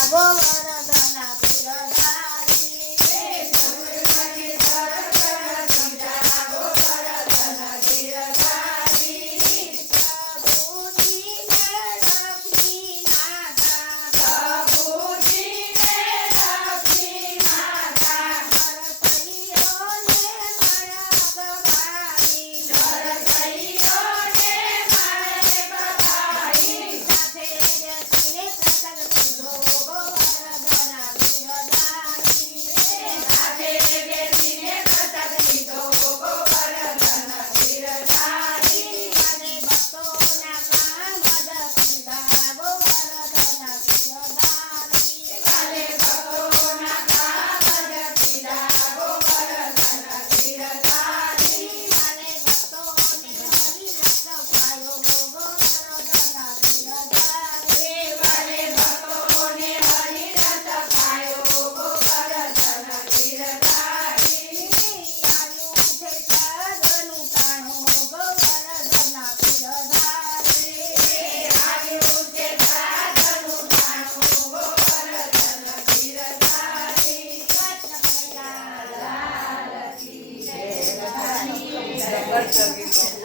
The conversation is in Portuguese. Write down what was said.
Tá Agora work कर